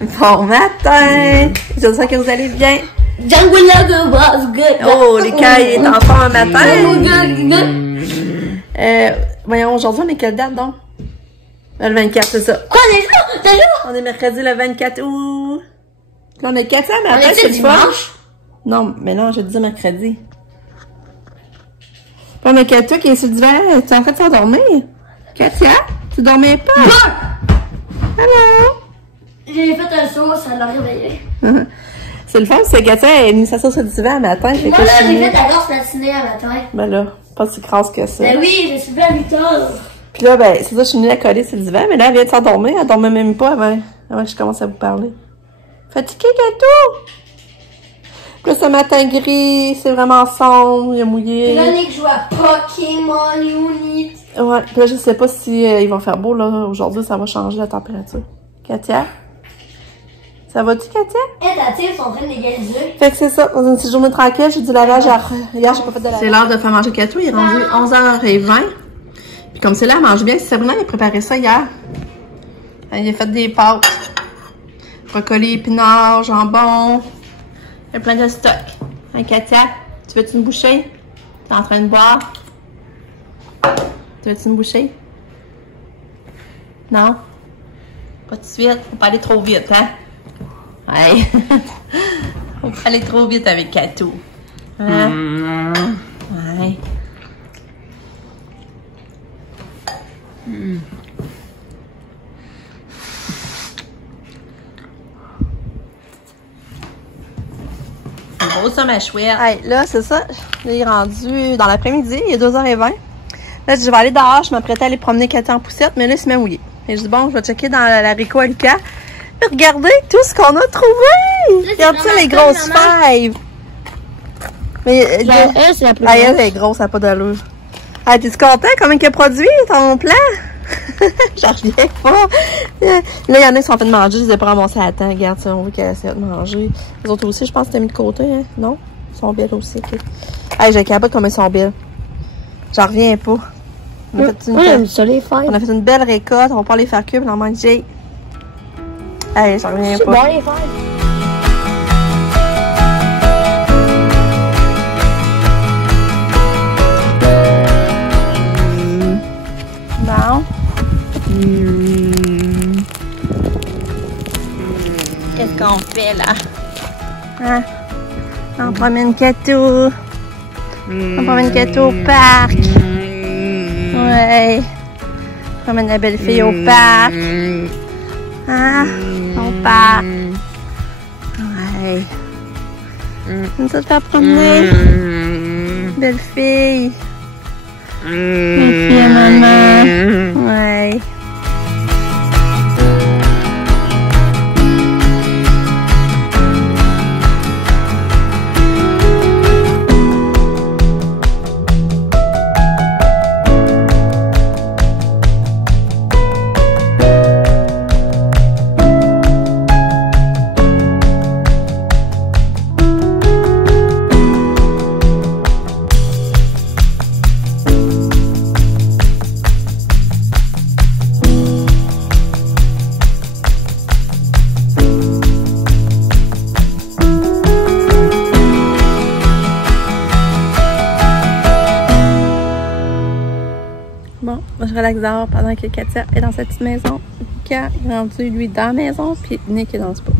Bon matin! J'espère que vous allez bien. Oh, les cailles est encore un matin. Voyons, aujourd'hui, on est quelle date, donc? Le 24, c'est ça. Quoi, déjà? On est mercredi le 24 août. Là, on est 4 mais après, c'est dimanche. Non, mais non, je dis mercredi. Puis on a Katia qui est sur le divan. Tu es en train de s'endormir? Katia? Tu dormais pas? Allô? J'ai fait un saut, ça l'a réveillé. C'est le fun, c'est Katia, elle a mis sa sauce sur le divan le matin. Moi, là, j'ai fait la danse matinée à matin. Ben là, pas si crasse que ça. Ben oui, je suis bien à 8 heures. Puis là, ben, c'est ça, je suis venue la coller sur le divan, mais là, elle vient de s'endormir. Elle dormait même pas avant que je commence à vous parler. Fatiguée, Kato? Puis là, ce matin gris, c'est vraiment sombre, il a mouillé. Puis là, Nick joue à Pokémon Unite. Ouais, puis là, je sais pas si il va faire beau, là. Aujourd'hui, ça va changer la température. Katia? Ça va-tu, Katia? Et ta tire sont en train d'égaliser. Fait que c'est ça, dans une petite journée tranquille, j'ai du lavage hier, j'ai pas fait de lavage. C'est l'heure de faire manger Kato, il est rendu 11h20. Puis comme c'est là, elle mange bien, Sabrina, il a préparé ça hier. Il a fait des pâtes. Brocoli, épinards, jambon. Il y a plein de stock. Hein, Katia? Tu veux-tu une bouchée? T'es en train de boire? Tu veux-tu une bouchée? Non? Pas tout de suite. Faut pas aller trop vite, hein? Ouais. Faut pas aller trop vite avec Kato. Hein? Ouais. C'est beau ça, ma chouette. Hey, là, c'est ça. Il est rendu dans l'après-midi, il est 2h20. Là, je vais aller dehors, je m'apprêtais à aller promener Katia en poussette, mais là, il se met mouillé. Et je dis, bon, je vais checker dans l'haricot à Lucas. Mais regardez tout ce qu'on a trouvé! Regarde ça, les grosses fèves! Mais, elle, c'est la plus grosse. Elle est grosse, elle n'a pas d'allure. Ah, t'es-tu content? Comment il a produit ton plan? J'en reviens pas. Là, il y en a qui sont en train de manger, je les ai pas ramassés à temps. Regarde ça, on veut qu'elle essaie de manger. Les autres aussi, je pense que t'as mis de côté, hein? Non? Ils sont belles aussi, ok. Hey, j'ai capoté comme ils sont belles. J'en reviens pas. On a fait une belle récolte, on va pas les faire cuire, on en manger. Hey, j'en reviens pas. C'est bon les faire. Bon. Qu'est-ce qu'on fait là? Hein? On promène Kato. On promène Kato au parc. Ouais. On promène la belle fille au parc. Hein? Au parc. Ouais. On va te faire promener. Belle fille. Belle fille à maman. Ouais. Bon, moi je relaxe dehors pendant que Katia est dans cette petite maison. Lucas est rendu, lui, dans la maison, puis Nick est dans le spa.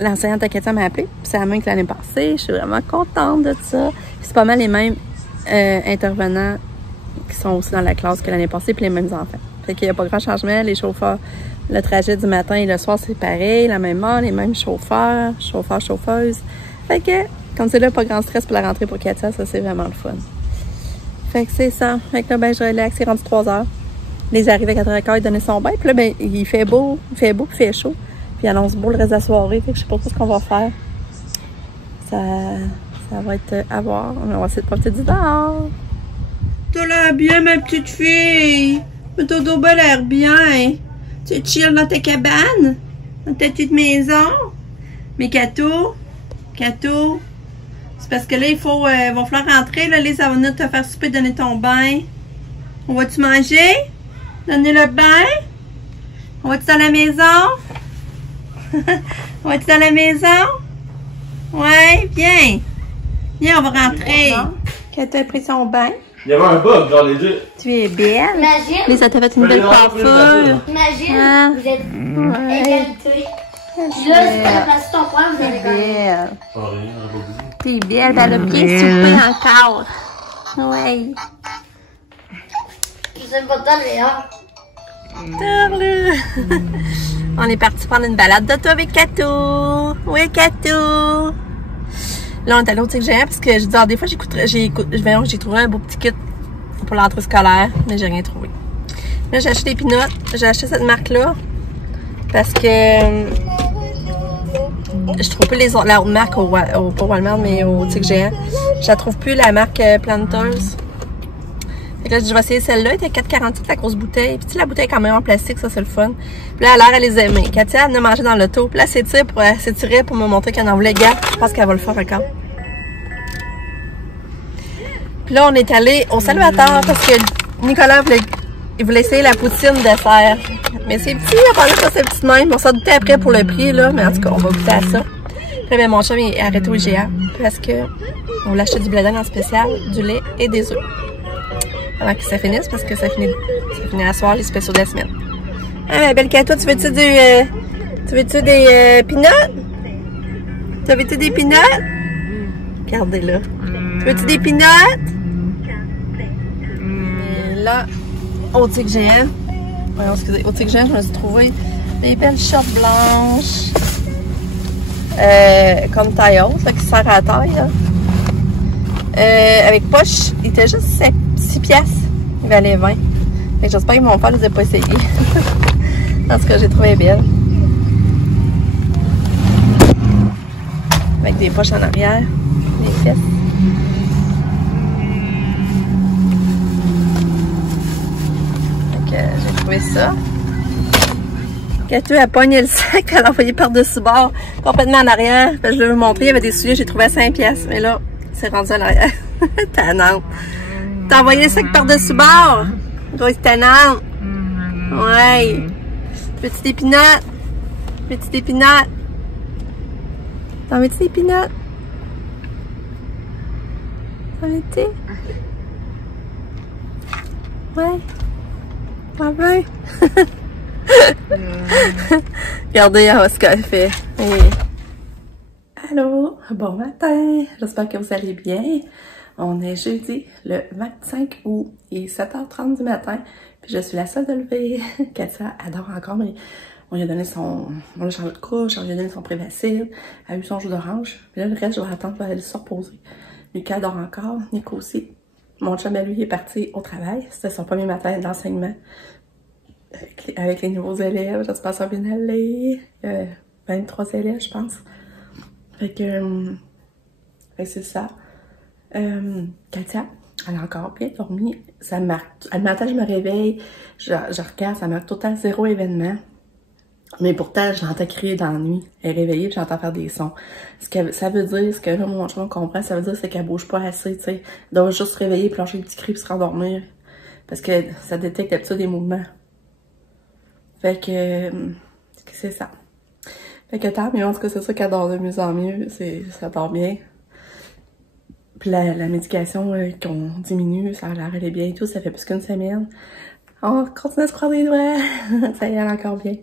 L'enseignante de Katia m'a appelé, c'est la même que l'année passée. Je suis vraiment contente de ça. C'est pas mal les mêmes intervenants qui sont aussi dans la classe que l'année passée, puis les mêmes enfants. Fait qu'il n'y a pas grand changement. Les chauffeurs, le trajet du matin et le soir, c'est pareil, la même heure, les mêmes chauffeurs, chauffeuses. Fait que, comme c'est là, pas grand stress pour la rentrée pour Katia, ça c'est vraiment le fun. Fait que c'est ça. Fait que là, ben, je relaxe, c'est rendu 3h. Les arrivés à 4h15, il donnait son bain. Puis là, ben, il fait beau, puis il fait chaud. Puis il annonce beau le reste de la soirée. Fait que je sais pas trop ce qu'on va faire. Ça va être à voir. On va essayer de profiter du dehors. T'as l'air bien, ma petite fille. Mais t'as l'air bien. Tu chill dans ta cabane? Dans ta petite maison? Mais Kato, c'est parce que là, il va falloir rentrer. Là, ça va venir te faire souper, donner ton bain. On va-tu manger? Donner le bain? On va-tu dans la maison? On va être dans la maison? Ouais, viens. Viens, on va rentrer. Katou a pris son bain. Il y avait un bug, genre les deux. Tu es belle. Imagine. Lisa t'a fait une belle coiffure. Imagine, Ah. vous êtes Ouais. égalité. Là, si t'as passé ton point, vous allez gagner. Belle. Oh, rien, on a pas oublié. T'es belle, elle a bien soupé encore. Ouais. Je sais pas toi le meilleur. On est parti prendre une balade d'auto avec Katou. Oui, Katou. Là, on est allé au Tigre Géant parce que je dis, des fois, j'ai trouvé un beau petit kit pour l'entrée scolaire, mais j'ai rien trouvé. Là, j'ai acheté des peanuts. J'ai acheté cette marque-là parce que je trouve plus la autre marque pas Walmart, mais au Tigre Géant. Je la trouve plus, la marque Planters. Fait que là, je vais essayer celle-là. Elle était 4,47 la grosse bouteille. Puis tu sais, la bouteille est quand même en plastique, ça c'est le fun. Puis là, elle a l'air à les aimer. Katia, elle en a mangé dans l'auto. Puis là, elle s'étirait pour me montrer qu'elle en voulait. Gars, je pense qu'elle va le faire encore. Puis là, on est allé au Salvatore parce que Nicolas voulait essayer la poutine dessert. Mais c'est petit, à part de ça, c'est petit même. On s'en doutait après pour le prix, là. Mais en tout cas, on va goûter à ça. Puis là, mon chum est arrêté au IGA parce que on voulait acheter du blé d'Inde en spécial, du lait et des œufs. Avant que ça finisse, parce que ça finit à soir, les spéciaux de la semaine. Ah, ma belle Katou, tu veux-tu des peanuts? Tu veux-tu des peanuts? Regardez-là. Tu veux-tu des peanuts? Et là, au Tigre Géant, au Tigre Géant, je me suis trouvé des belles shorts blanches, comme taille haute, qui sert à la taille, là. Avec poche, il était juste 6 piastres. Il valait 20. Fait que j'espère que mon père ne les a pas essayés. En tout cas, j'ai trouvé belle. Avec des poches en arrière. Les fesses. Fait que j'ai trouvé ça. Katou a pogné le sac et elle l'a envoyé par-dessus bord, complètement en arrière. Fait que je vais vous montrer, il y avait des souliers, j'ai trouvé à 5 piastres. Mais là, c'est rendu à l'arrière. Tannante. T'as envoyé le sac par-dessus bord? Toi, c'est tannante. Ouais. Petit des peanuts. Petit des peanuts. T'en veux-tu des peanuts? T'en veux-tu? Ouais. T'en veux? Regardez ce qu'elle fait. Hey. Allô, bon matin. J'espère que vous allez bien. On est jeudi, le 25 août, il est 7h30 du matin, puis je suis la seule de lever. Katia adore encore, mais on lui a donné on a changé de couche, on lui a donné son Prévacil, elle a eu son jus d'orange, puis là, le reste, je vais attendre pour aller se reposer. Lucas dort encore, Nico aussi. Mon chum, lui, est parti au travail, c'était son premier matin d'enseignement avec les nouveaux élèves, j'espère que ça va bien aller. 23 élèves, je pense. Fait que c'est ça. Katia, elle a encore bien dormi. Ça marque. Le matin, je me réveille, je regarde, ça marque tout le temps 0 événement. Mais pourtant, j'entends crier dans la nuit. Elle est réveillée, puis j'entends faire des sons. Ça veut dire, ce que là, mon chum comprend, ça veut dire c'est qu'elle bouge pas assez, tu sais. Elle doit juste se réveiller, puis lâcher un petit cri, puis se rendormir. Parce que ça détecte d'habitude des mouvements. Fait que c'est ça. Fait que tant mieux, en tout cas, c'est ça qu'elle dort de mieux en mieux. Ça dort bien. Puis la médication qu'on diminue, ça a l'air aller bien et tout, ça fait plus qu'une semaine. On continue à se croiser les doigts. Ça y est encore bien.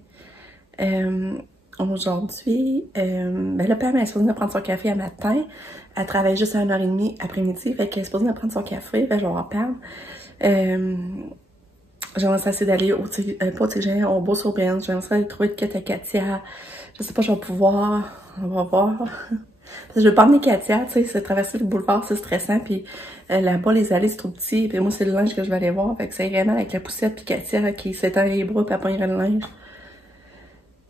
Aujourd'hui, là, Pam, elle est supposée de prendre son café à matin. Elle travaille juste à 1h30 après-midi, fait qu'elle est supposée de prendre son café. Fait que je vais voir Pam. J'aimerais essayer d'aller au Beau-sur-Benz. J'aimerais aller trouver de quête à Katia. Je sais pas, je vais pouvoir. On va voir. Parce que je veux pas emmener Katia, tu sais, c'est traverser le boulevard, c'est stressant, puis là-bas, les allées, c'est trop petit, puis moi, c'est le linge que je vais aller voir, fait que c'est vraiment avec la poussette, puis Katia, là, qui s'étend les bras, puis elle pognerait le linge.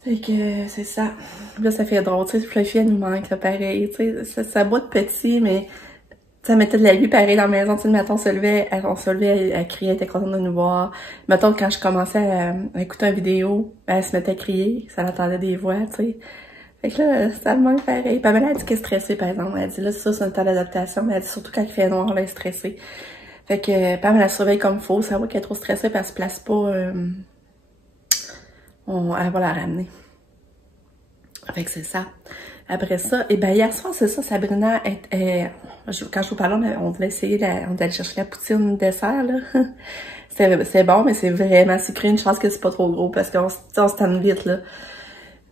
Fait que, c'est ça. Puis là, ça fait drôle, tu sais, Fluffy, elle nous manque, là, pareil, tu sais, ça boit de petit, mais, tu sais, elle mettait de la vie, pareil, dans la maison, tu sais, le matin, on se levait, elle criait, elle était contente de nous voir. Mettons, quand je commençais à écouter une vidéo, elle se mettait à crier, ça entendait des voix, tu sais. Fait que là, ça me manque pareil. Pamela a dit qu'elle est stressée, par exemple. Elle dit là, ça, c'est un temps d'adaptation, mais elle dit surtout quand il fait noir, elle est stressée. Fait que Pamela la surveille comme il faut. Ça voit qu'elle est trop stressée, puis elle se place pas. Elle va la ramener. Fait que c'est ça. Après ça, et ben hier soir, c'est ça, Sabrina quand je vous parlais, on voulait essayer on allait chercher la poutine dessert, là. C'est bon, mais c'est vraiment sucré. Une chance que c'est pas trop gros parce qu'on se tanne vite, là.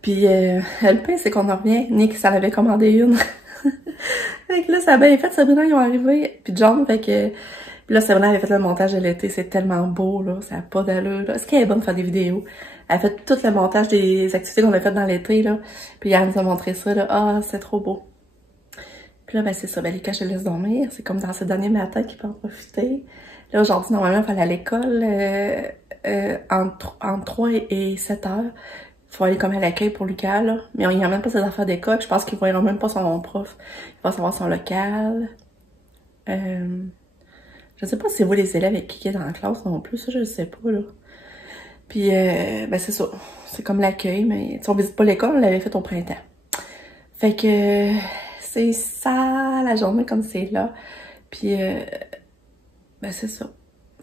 Puis le pire, c'est qu'on en revient. Nick, ça l'avait commandé une. Fait que là, ça a bien fait. Sabrina, ils ont arrivé. Puis John, fait que... Puis là, Sabrina avait fait le montage de l'été. C'est tellement beau, là. Ça n'a pas d'allure, là. Est-ce qu'elle est bonne de faire des vidéos? Elle a fait tout le montage des activités qu'on a faites dans l'été, là. Puis elle nous a montré ça, là. Ah, c'est trop beau. Puis là, ben c'est ça. Ben Lucas, je le laisse dormir. C'est comme dans ce dernier matin qu'il peut en profiter. Là, aujourd'hui, normalement, il faut aller à l'école entre 3 et 7 heures. Il faut aller comme à l'accueil pour Lucas, là. Mais il n'y a même pas ses affaires d'école. Je pense qu'il ne voyera même pas son prof. Il va savoir son local. Je sais pas si c'est vous les élèves avec qui est dans la classe non plus. Ça, je sais pas, là. Puis, ben c'est ça. C'est comme l'accueil, mais on visite pas l'école, on l'avait fait au printemps. Fait que c'est ça, la journée comme c'est là. Puis, ben c'est ça.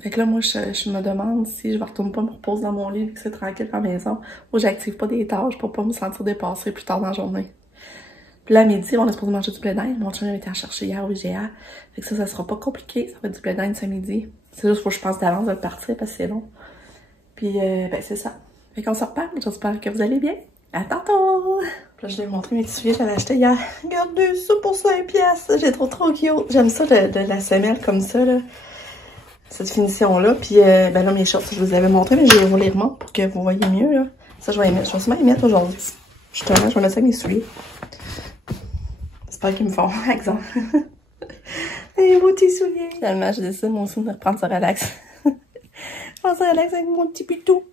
Fait que là, moi, je me demande si je vais retourner pas me reposer dans mon lit, vu que c'est tranquille à la maison, ou j'active pas des tâches pour pas me sentir dépassée plus tard dans la journée. Puis là, à midi, on est supposé manger du blé d'Inde. Mon chum avait été en chercher hier au IGA. Fait que ça sera pas compliqué. Ça va être du blé d'Inde ce midi. C'est juste faut que je pense d'avance de le partir parce que c'est long. Puis, ben c'est ça. Fait qu'on se reparle. J'espère que vous allez bien. À tantôt! Puis là, je vais vous montrer mes petits souliers que j'avais achetés hier. Regardez ça pour 5 piastres. J'ai trop cute. J'aime ça de la semelle comme ça, là. Cette finition-là. Puis, ben là, mes shorts, je vous avais montré, mais je vais vous les remonter pour que vous voyez mieux, là. Ça, je vais sûrement les mettre aujourd'hui. Justement, je vais mettre ça avec mes souliers. J'espère qu'ils me font, par exemple. Les beaux petits souliers. Finalement, je décide, moi aussi, de reprendre ça relax. Prendre ça relax avec mon petit pitou.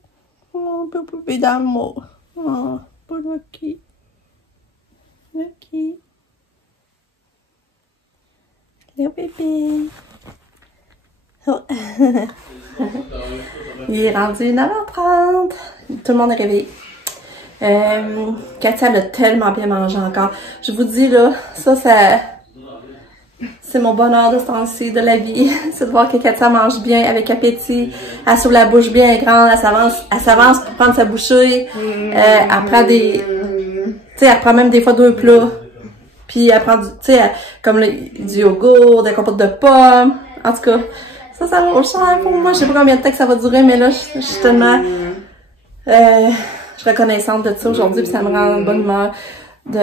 Mon bébé d'amour. Oh, pas Lucky. Lucky. Le bébé. Oh. Il est rendu 9h30. Tout le monde est réveillé. Katia elle a tellement bien mangé encore. Je vous dis là, ça c'est mon bonheur de ce temps-ci de la vie. C'est de voir que Katia mange bien, avec appétit. Elle s'ouvre la bouche bien grande, elle s'avance pour prendre sa bouchée. Elle prend des... Tu sais, elle prend même des fois 2 plats. Puis elle prend du... Tu sais, comme du yogourt, des compotes de pommes. En tout cas, ça vaut cher pour moi. Je sais pas combien de temps que ça va durer, mais là, je suis tellement... je suis reconnaissante de ça aujourd'hui, puis ça me rend une bonne humeur de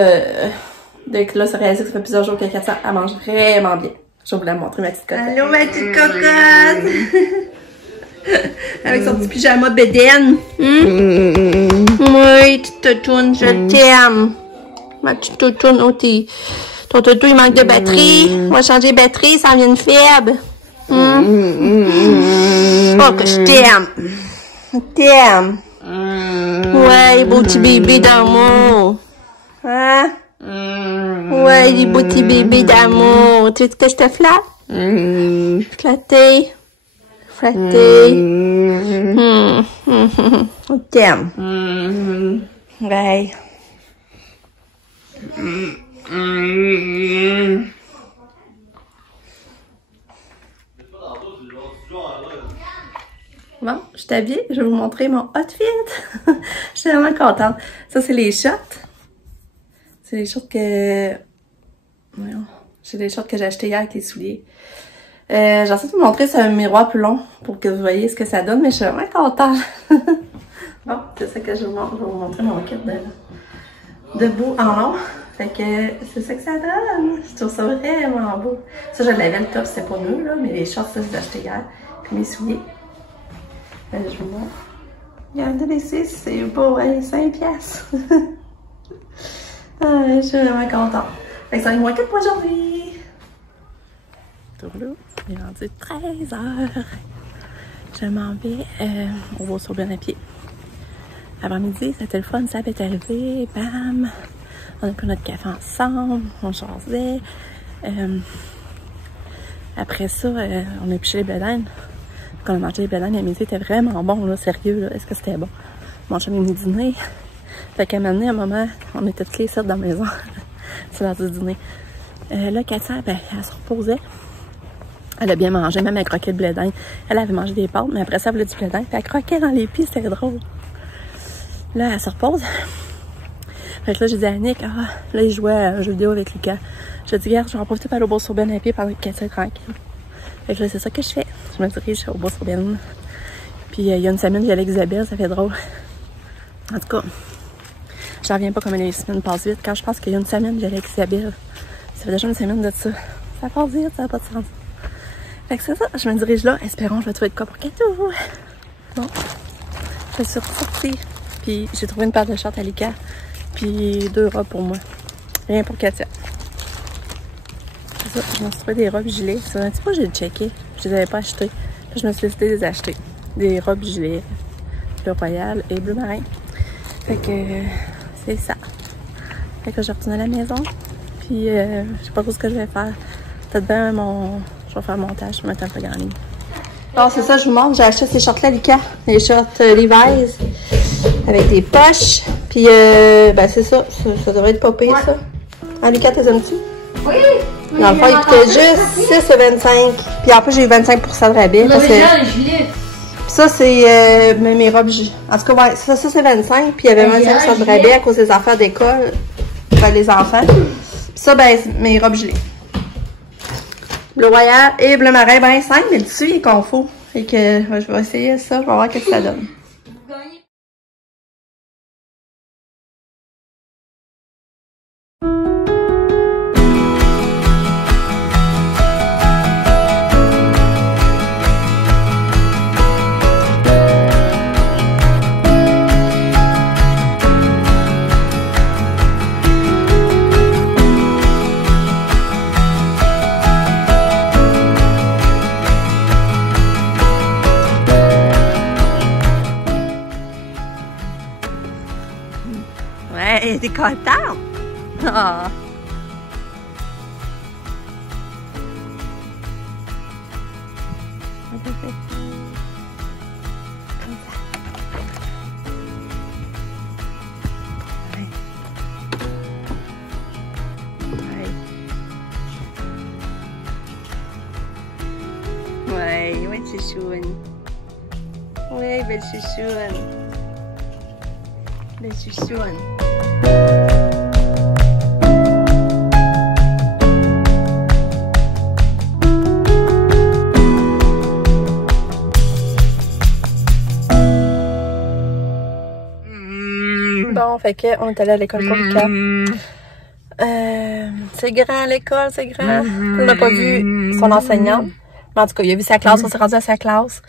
là, se réaliser que ça fait plusieurs jours que Katia, elle mange vraiment bien. Je vais vous la montrer, ma petite cocotte. Allô, ma petite cocotte! Avec son petit pyjama bédaine. Oui, petite toutoune, je t'aime. Ma petite toutoune, oh, ton toutou, il manque de batterie. On va changer de batterie, ça en vient de faible. Oh, que je t'aime. Je t'aime. Ouais, beau petit bébé d'amour. Hein? Ouais, les beaux petits bébés d'amour. Tu veux que je te flatte? Flatter. Flatter. On t'aime. Ouais. Bon, je suis habillée, je vais vous montrer mon outfit. Je suis vraiment contente. Ça, c'est les shorts. C'est les shorts que... Voyons. C'est les shorts que j'ai achetés hier avec les souliers. J'essaie de vous montrer sur un miroir plus long pour que vous voyez ce que ça donne, mais je suis vraiment contente. Bon, c'est ça que je vais vous montrer mon kit de bout en long. Fait que c'est ça que ça donne. Je trouve ça vraiment beau. Ça, je l'avais le top, c'était pas mieux, là, mais les shorts, ça, je les ai achetés hier. Puis mes souliers. Je vous montre. Regardez ici, c'est beau, hein, 5 piastres. Je suis vraiment contente. Fait que ça va être moins que pour aujourd'hui. Il est rendu 13h. Je m'en vais. On va sur bien à pied. Avant-midi, c'était le fun, ça est arrivé. Bam! On a pris notre café ensemble. On jasait. Après ça, on a piché les blés d'Inde. Quand on a mangé les blés d'Inde à midi, c'était vraiment bon, là, sérieux, là. Est-ce que c'était bon? Mon chum est venu dîner. Fait qu'à un moment donné, à un moment, on était toutes les 7 dans la maison. C'est l'heure du dîner. Là, Katia, ben, elle se reposait. Elle a bien mangé, même elle croquait le blé d'Inde. Elle avait mangé des pâtes, mais après ça, elle voulait du blé d'Inde. Puis elle croquait dans les pieds, c'était drôle. Là, elle se repose. Fait que là, j'ai dit à Annick, là, il jouait à un jeu vidéo avec Lucas. J'ai dit, regarde, je vais en profiter pour aller au Bourg-sur-Benne à pied pendant qu'elle est tranquille. Fait que là, c'est ça que je fais. Je me dirige au Bourg-sur-Benne. Puis il y a une semaine, j'allais avec Isabelle, ça fait drôle. En tout cas, j'en reviens pas comme les semaines passent vite. Quand je pense qu'il y a une semaine, j'allais avec Isabelle. Ça fait déjà une semaine de ça. Ça passe vite, ça n'a pas de sens. Fait que c'est ça, je me dirige là. Espérons, je vais trouver de quoi pour Katou. Bon, je suis ressortie. Puis j'ai trouvé une paire de shorts à Lucas. Puis 2 robes pour moi. Rien pour Katia. C'est ça, je me suis trouvé des robes gilets. C'est un petit peu, j'ai checké. Je les avais pas achetées. Puis je me suis décidé de les acheter. Des robes gilets. Bleu royal et bleu marin. Fait que c'est ça. Fait que je retourne à la maison. Puis je sais pas trop ce que je vais faire. Peut-être bien je vais faire le montage, je vais mettre un peu en ligne. Bon, c'est ça, je vous montre. J'ai acheté ces shorts-là, Lucas. Les shorts Levi's. Avec des poches. Puis, ben c'est ça. Ça devrait être pas pire, ça. Ah, Lucas, t'es aimes-tu? Oui! Dans le fond, il coûtait juste 6,25. Puis en plus, j'ai eu 25% de rabais. Ça, c'est mes robes. En tout cas, ouais, ça c'est 25. Puis il y avait 25% de rabais à cause des affaires d'école. Ben, les enfants. Puis ça, ben, mes robes gelées. Bleu royal et bleu marin, ben 5, mais le dessus il est confort. Et que je vais essayer ça, je vais voir ce que ça donne. Ouais, t'es contente? Oh. Ouais, chouchoune. Ouais, belle chouchoune. Belle chouchoune. Bon, fait que on est allé à l'école pour Lucas. C'est grand l'école, c'est grand. On n'a pas vu son enseignante. Mais en tout cas, il a vu sa classe, on s'est rendu à sa classe.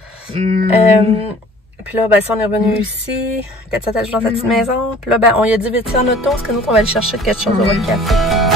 Puis là, ben, si on est revenu ici, Katia t'a joué dans sa petite maison. Puis là, ben, on lui a dit, vite en auto, parce que nous, on va aller chercher quelque chose au café.